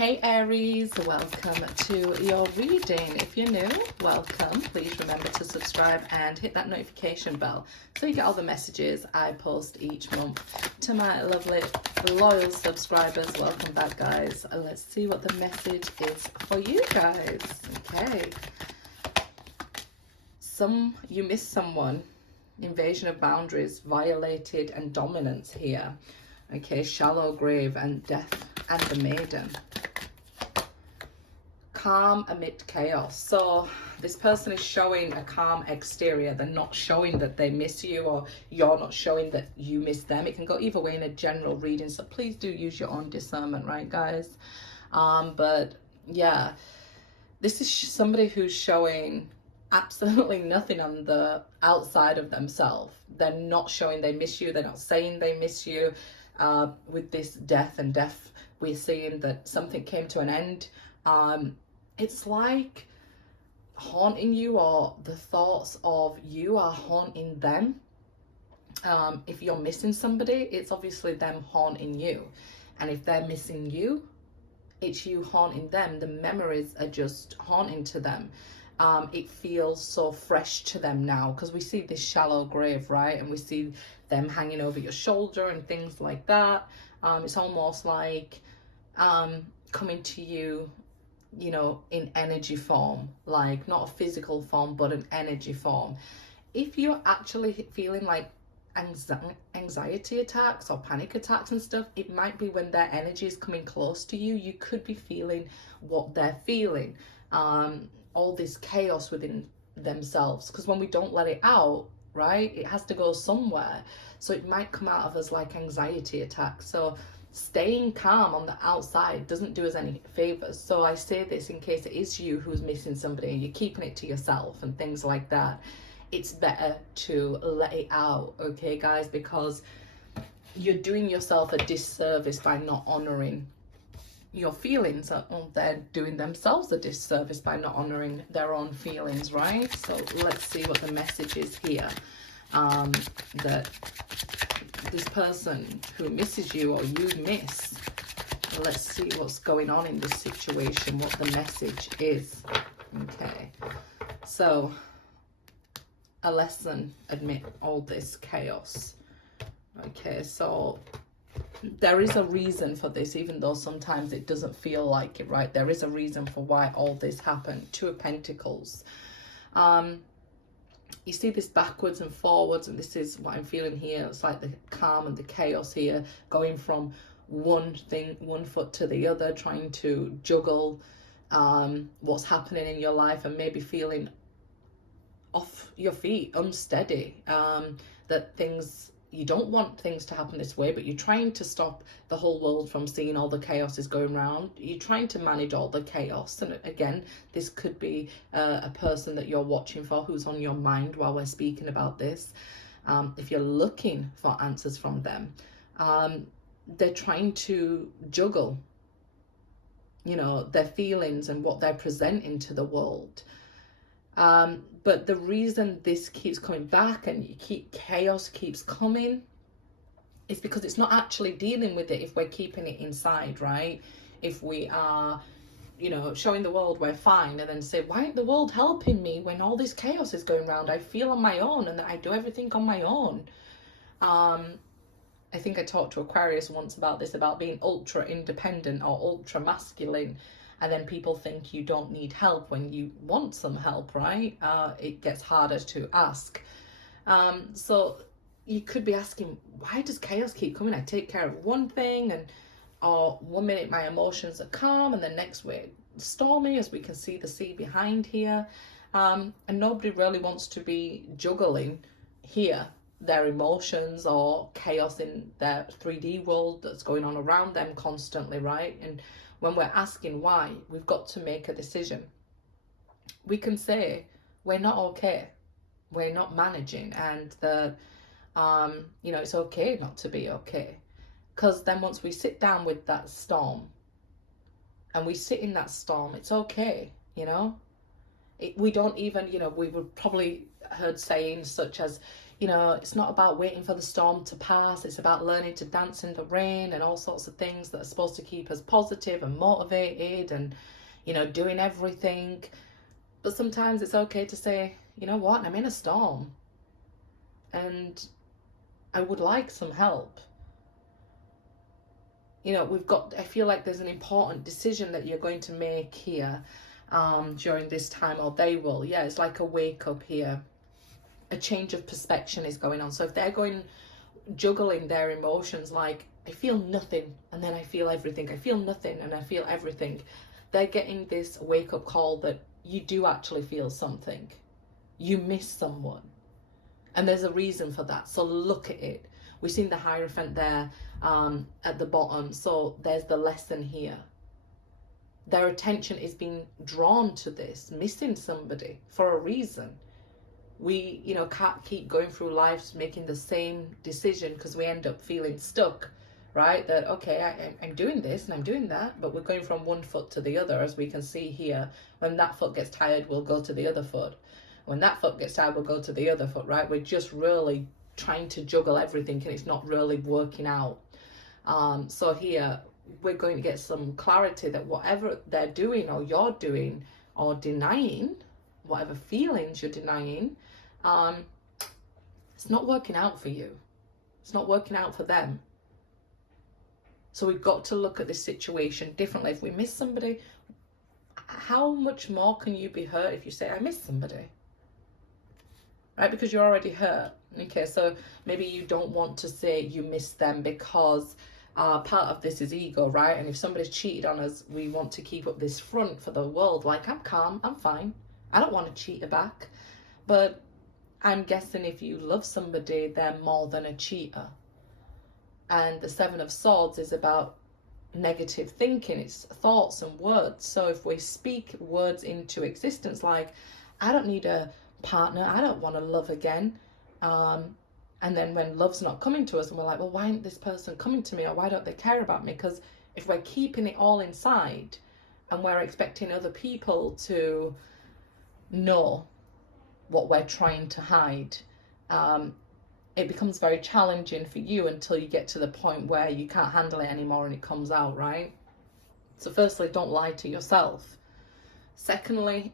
Hey Aries, welcome to your reading. If you're new, welcome. Please remember to subscribe and hit that notification bell so you get all the messages I post each month. To my lovely loyal subscribers, welcome back guys. Let's see what the message is for you guys. Okay. You miss someone. Invasion of boundaries, violated and dominance here. Okay, shallow grave and death and the maiden. Calm amid chaos. So this person is showing a calm exterior. They're not showing that they miss you, or you're not showing that you miss them. It can go either way in a general reading, so please do use your own discernment, right guys? But yeah, this is somebody who's showing absolutely nothing on the outside of themselves. They're not showing they miss you. They're not saying they miss you. With this death, we're seeing that something came to an end. It's like haunting you, or the thoughts of you are haunting them. If you're missing somebody, it's obviously them haunting you. And if they're missing you, it's you haunting them. The memories are just haunting to them. It feels so fresh to them now, because we see this shallow grave, right? And we see them hanging over your shoulder and things like that. It's almost like coming to you, you know, in energy form, like not a physical form, but an energy form. If you're actually feeling like anxiety attacks or panic attacks and stuff, it might be when their energy is coming close to you. You could be feeling what they're feeling, all this chaos within themselves, because when we don't let it out, right, it has to go somewhere. So it might come out of us like anxiety attacks. So staying calm on the outside doesn't do us any favors. So I say this in case it is you who's missing somebody and you're keeping it to yourself and things like that. It's better to let it out, okay guys, because you're doing yourself a disservice by not honoring your feelings. They're doing themselves a disservice by not honoring their own feelings, right? So let's see what the message is here. That this person who misses you, or you miss, let's see what's going on in this situation, what the message is. Okay, so a lesson amid all this chaos. Okay, so there is a reason for this, even though sometimes it doesn't feel like it, right? There is a reason for why all this happened. Two of Pentacles. You see this backwards and forwards, and this is what I'm feeling here. It's like the calm and the chaos here, going from one foot to the other, trying to juggle what's happening in your life, and maybe feeling off your feet, unsteady, that things, you don't want things to happen this way, but you're trying to stop the whole world from seeing all the chaos is going around. You're trying to manage all the chaos. And again, this could be a person that you're watching for, who's on your mind while we're speaking about this. If you're looking for answers from them, they're trying to juggle, you know, their feelings and what they're presenting to the world. But the reason this keeps coming back and chaos keeps coming is because it's not actually dealing with it if we're keeping it inside, right? If we are, you know, showing the world we're fine, and then say, why ain't the world helping me when all this chaos is going around? I feel on my own, and that I do everything on my own. I think I talked to Aquarius once about this, about being ultra independent or ultra masculine. And then people think you don't need help when you want some help, right? It gets harder to ask. So you could be asking, why does chaos keep coming? I take care of one thing, or 1 minute my emotions are calm, and the next way stormy, as we can see the sea behind here. And nobody really wants to be juggling here their emotions or chaos in their 3D world that's going on around them constantly, right? And when we're asking why, we've got to make a decision. We can say we're not okay, we're not managing, and that you know, it's okay not to be okay. Because then once we sit down with that storm and we sit in that storm, it's okay, you know. We don't even, you know, we would probably heard sayings such as, you know, it's not about waiting for the storm to pass. It's about learning to dance in the rain and all sorts of things that are supposed to keep us positive and motivated and, you know, doing everything. But sometimes it's okay to say, you know what, I'm in a storm and I would like some help. You know, I feel like there's an important decision that you're going to make here during this time, or they will. Yeah, it's like a wake up here. A change of perspective is going on. So if they're juggling their emotions, like I feel nothing and then I feel everything, I feel nothing and I feel everything, they're getting this wake up call that you do actually feel something. You miss someone. And there's a reason for that. So look at it. We've seen the Hierophant there at the bottom. So there's the lesson here. Their attention is being drawn to this, missing somebody for a reason. We, you know, can't keep going through life making the same decision because we end up feeling stuck, right? That, okay, I'm doing this and I'm doing that, but we're going from one foot to the other, as we can see here. When that foot gets tired, we'll go to the other foot. When that foot gets tired, we'll go to the other foot, right? We're just really trying to juggle everything and it's not really working out. So here, we're going to get some clarity that whatever they're doing or you're doing or denying, whatever feelings you're denying, it's not working out for you. It's not working out for them. So we've got to look at this situation differently. If we miss somebody, how much more can you be hurt if you say, I miss somebody? Right? Because you're already hurt. Okay, so maybe you don't want to say you miss them because part of this is ego, right? And if somebody's cheated on us, we want to keep up this front for the world, like, I'm calm, I'm fine. I don't want to cheat her back. But I'm guessing if you love somebody, they're more than a cheater. And the Seven of Swords is about negative thinking. It's thoughts and words. So if we speak words into existence, like, I don't need a partner, I don't want to love again. And then when love's not coming to us and we're like, well, why isn't this person coming to me? Or why don't they care about me? Because if we're keeping it all inside and we're expecting other people to know what we're trying to hide, it becomes very challenging for you until you get to the point where you can't handle it anymore and it comes out, right? So firstly, don't lie to yourself. Secondly,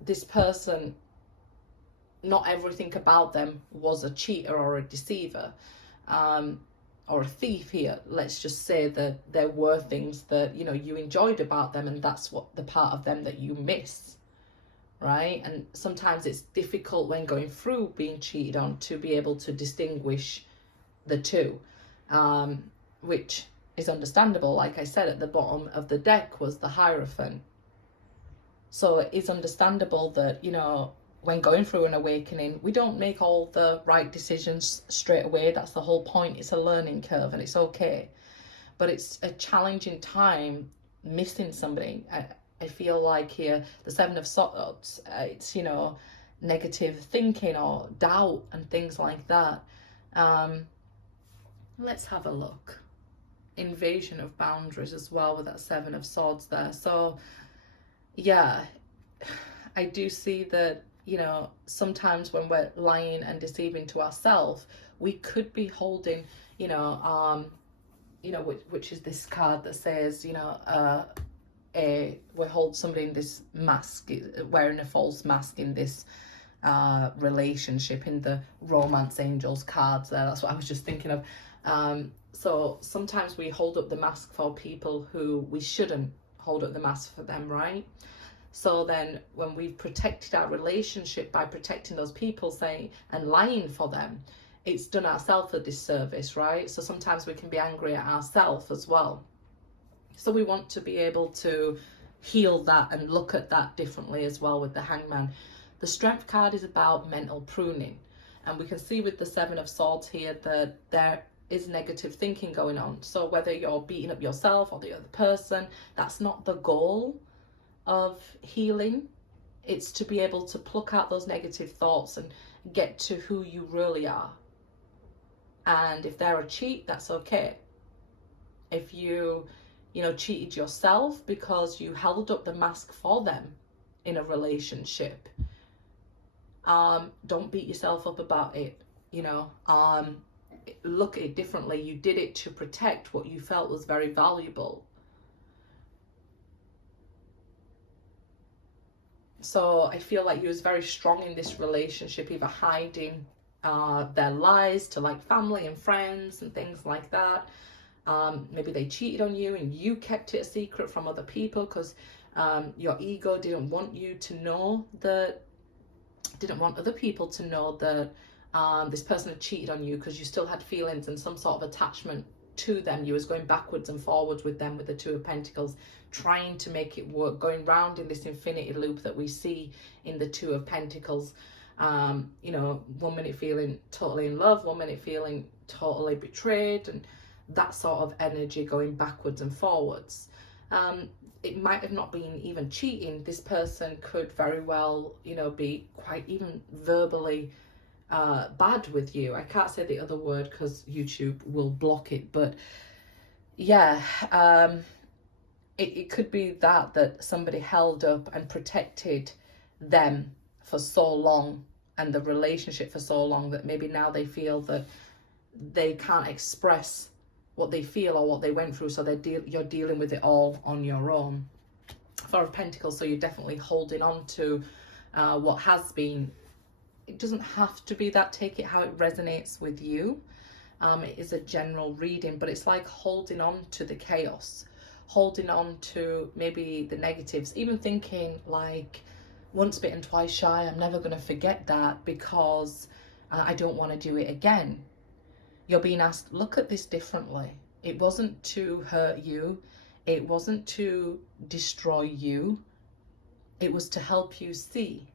this person, not everything about them was a cheater or a deceiver or a thief here. Let's just say that there were things that, you know, you enjoyed about them and that's what the part of them that you miss, right? And sometimes it's difficult when going through being cheated on to be able to distinguish the two, which is understandable. Like I said, at the bottom of the deck was the Hierophant. So it is understandable that, you know, when going through an awakening, we don't make all the right decisions straight away. That's the whole point. It's a learning curve and it's okay. But it's a challenging time missing somebody. I feel like here, the Seven of Swords, it's, you know, negative thinking or doubt and things like that. Let's have a look. Invasion of boundaries as well with that Seven of Swords there. So, yeah, I do see that, you know, sometimes when we're lying and deceiving to ourselves, we could be holding, you know, which is this card that says, you know, we hold somebody in this mask, wearing a false mask in this relationship, in the romance angels cards there. That's what I was just thinking of. So sometimes we hold up the mask for people who we shouldn't hold up the mask for them, right? So then when we've protected our relationship by protecting those people, saying and lying for them, it's done ourselves a disservice, right? So sometimes we can be angry at ourselves as well. So we want to be able to heal that and look at that differently as well with the Hangman. The Strength card is about mental pruning. And we can see with the Seven of Swords here that there is negative thinking going on. So whether you're beating up yourself or the other person, that's not the goal of healing. It's to be able to pluck out those negative thoughts and get to who you really are. And if they're a cheat, that's okay. If you know, cheated yourself because you held up the mask for them in a relationship, Don't beat yourself up about it, you know. Look at it differently. You did it to protect what you felt was very valuable. So I feel like you was very strong in this relationship, either hiding their lies to like family and friends and things like that. Maybe they cheated on you and you kept it a secret from other people because your ego didn't want you to know that, didn't want other people to know that this person had cheated on you, because you still had feelings and some sort of attachment to them. You was going backwards and forwards with them with the Two of Pentacles, trying to make it work, going round in this infinity loop that we see in the Two of Pentacles. You know, 1 minute feeling totally in love, 1 minute feeling totally betrayed, and that sort of energy going backwards and forwards. It might have not been even cheating. This person could very well, you know, be quite even verbally bad with you. I can't say the other word because YouTube will block it, but yeah, it could be that somebody held up and protected them for so long, and the relationship for so long, that maybe now they feel that they can't express what they feel or what they went through, so you're dealing with it all on your own. Four of Pentacles, so you're definitely holding on to what has been. It doesn't have to be that. Take it how it resonates with you. It is a general reading, but it's like holding on to the chaos, holding on to maybe the negatives, even thinking like, once bitten, twice shy, I'm never going to forget that because I don't want to do it again. You're being asked, look at this differently. It wasn't to hurt you. It wasn't to destroy you. It was to help you see.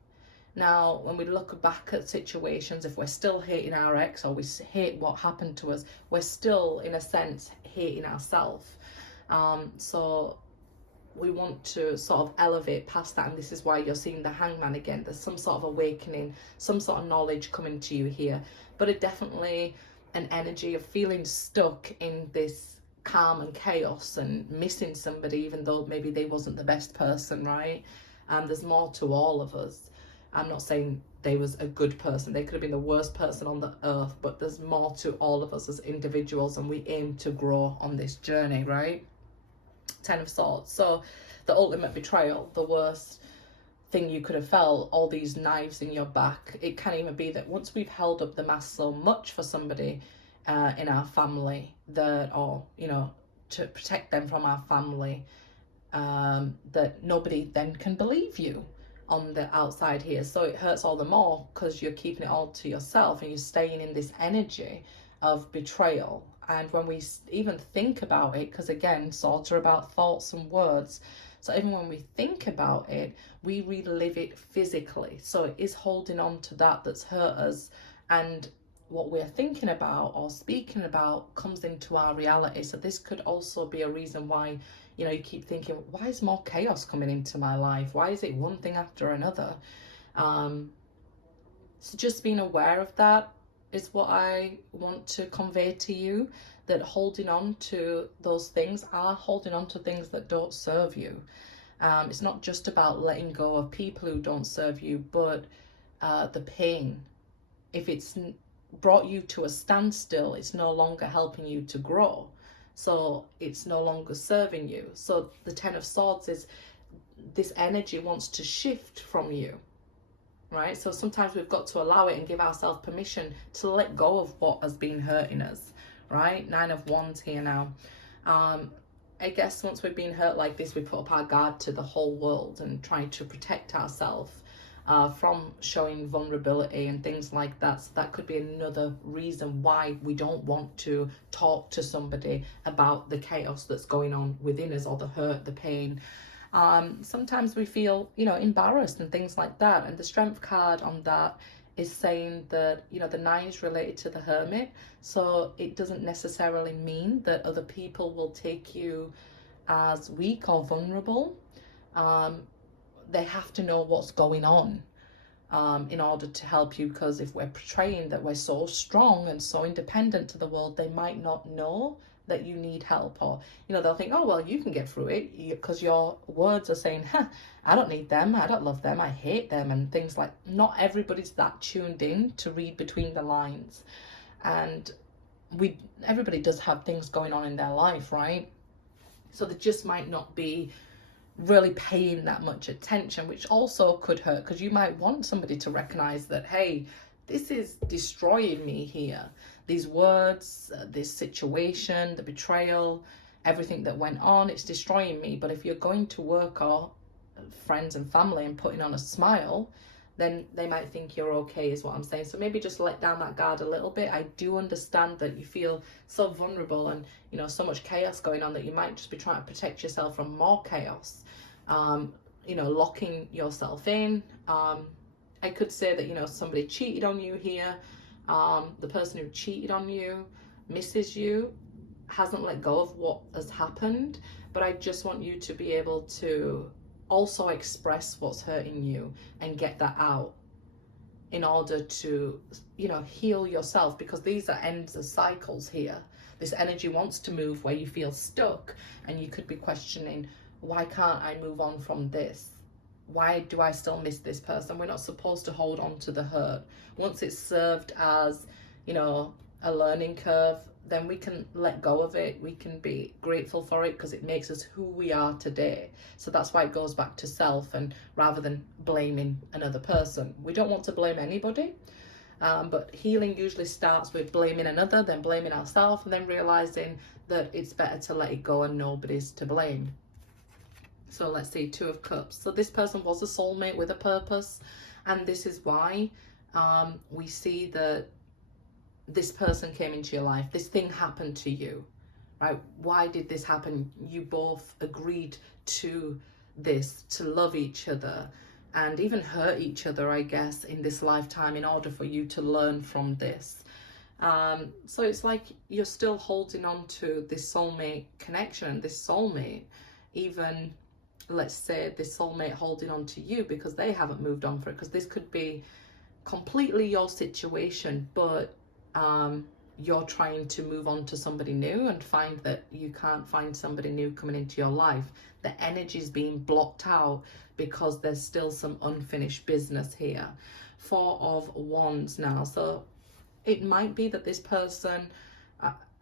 Now, when we look back at situations, if we're still hating our ex or we hate what happened to us, we're still, in a sense, hating ourselves. So we want to sort of elevate past that, and this is why you're seeing the Hangman again. There's some sort of awakening, some sort of knowledge coming to you here, but it definitely an energy of feeling stuck in this calm and chaos and missing somebody, even though maybe they wasn't the best person, right? There's more to all of us. I'm not saying they was a good person. They could have been the worst person on the earth, but there's more to all of us as individuals, and we aim to grow on this journey, right? Ten of Swords. So the ultimate betrayal, the worst thing you could have felt, all these knives in your back. It can even be that once we've held up the mask so much for somebody in our family, that, or, you know, to protect them from our family, that nobody then can believe you on the outside here. So it hurts all the more because you're keeping it all to yourself and you're staying in this energy of betrayal. And when we even think about it, because again, swords are about thoughts and words, so even when we think about it, we relive it physically. So it is holding on to that that's hurt us, and what we're thinking about or speaking about comes into our reality. So this could also be a reason why, you know, you keep thinking, why is more chaos coming into my life? Why is it one thing after another? So just being aware of that is what I want to convey to you, that holding on to those things are holding on to things that don't serve you. It's not just about letting go of people who don't serve you, but the pain. If it's brought you to a standstill, it's no longer helping you to grow. So it's no longer serving you. So the Ten of Swords is this energy wants to shift from you, right? So sometimes we've got to allow it and give ourselves permission to let go of what has been hurting us, right? Nine of Wands here now. I guess once we've been hurt like this, we put up our guard to the whole world and try to protect ourselves from showing vulnerability and things like that. So that could be another reason why we don't want to talk to somebody about the chaos that's going on within us, or the hurt, the pain. Sometimes we feel, you know, embarrassed and things like that. And the Strength card on that is saying that, you know, the 9 is related to the Hermit. So it doesn't necessarily mean that other people will take you as weak or vulnerable. They have to know what's going on in order to help you, because if we're portraying that we're so strong and so independent to the world, they might not know that you need help, or you know, they'll think, oh well, you can get through it because your words are saying, huh, I don't need them, I don't love them, I hate them, and things like. Not everybody's that tuned in to read between the lines, and everybody does have things going on in their life, right? So they just might not be really paying that much attention, which also could hurt, because you might want somebody to recognize that, hey, this is destroying me here. These words, this situation, the betrayal, everything that went on, it's destroying me. But if you're going to work, or friends and family, and putting on a smile, then they might think you're okay, is what I'm saying. So maybe just let down that guard a little bit. I do understand that you feel so vulnerable, and you know, so much chaos going on, that you might just be trying to protect yourself from more chaos, you know, locking yourself in. I could say that, you know, somebody cheated on you here. The person who cheated on you misses you, hasn't let go of what has happened, but I just want you to be able to also express what's hurting you and get that out, in order to, you know, heal yourself, because these are ends of cycles here. This energy wants to move where you feel stuck, and you could be questioning, why can't I move on from this? Why do I still miss this person? We're not supposed to hold on to the hurt. Once it's served as, you know, a learning curve, then we can let go of it. We can be grateful for it, because it makes us who we are today. So that's why it goes back to self, and rather than blaming another person. We don't want to blame anybody, but healing usually starts with blaming another, then blaming ourselves, and then realizing that it's better to let it go and nobody's to blame. So let's see, Two of Cups. So this person was a soulmate with a purpose, and this is why we see that this person came into your life. This thing happened to you, right? Why did this happen? You both agreed to this, to love each other and even hurt each other, I guess, in this lifetime, in order for you to learn from this. So it's like you're still holding on to this soulmate connection, this soulmate, even, let's say, this soulmate holding on to you because they haven't moved on for it, because this could be completely your situation, but you're trying to move on to somebody new and find that you can't find somebody new coming into your life. The energy is being blocked out because there's still some unfinished business here. Four of Wands now. So it might be that this person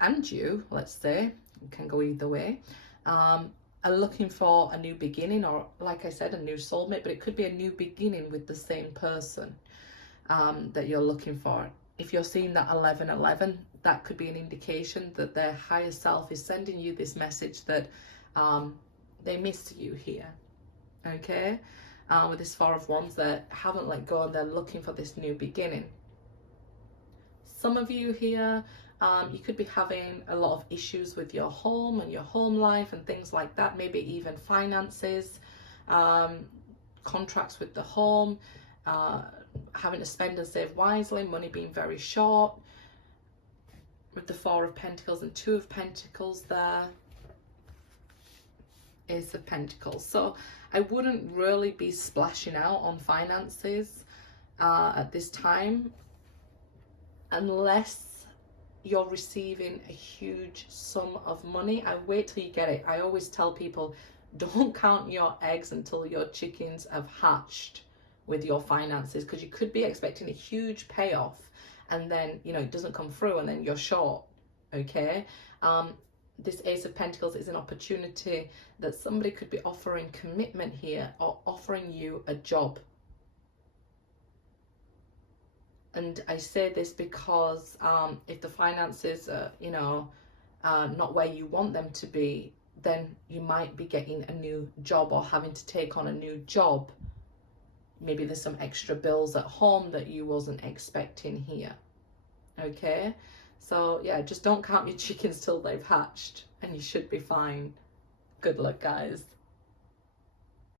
and you, let's say, it can go either way, are looking for a new beginning, or like I said, a new soulmate, but it could be a new beginning with the same person that you're looking for. If you're seeing that 1111, that could be an indication that their higher self is sending you this message that they miss you here, okay? With this Four of Wands, that haven't let go, and they're looking for this new beginning. Some of you here, you could be having a lot of issues with your home and your home life and things like that, maybe even finances, contracts with the home, having to spend and save wisely, money being very short. With the Four of Pentacles and Two of Pentacles there, Ace of Pentacles. So I wouldn't really be splashing out on finances at this time, unless you're receiving a huge sum of money. I wait till you get it. I always tell people, don't count your eggs until your chickens have hatched with your finances, because you could be expecting a huge payoff and then, you know, it doesn't come through and then you're short, okay? This Ace of Pentacles is an opportunity that somebody could be offering commitment here, or offering you a job. And I say this because if the finances are, you know, not where you want them to be, then you might be getting a new job or having to take on a new job. Maybe there's some extra bills at home that you wasn't expecting here, okay? So yeah, just don't count your chickens till they've hatched and you should be fine. Good luck, guys.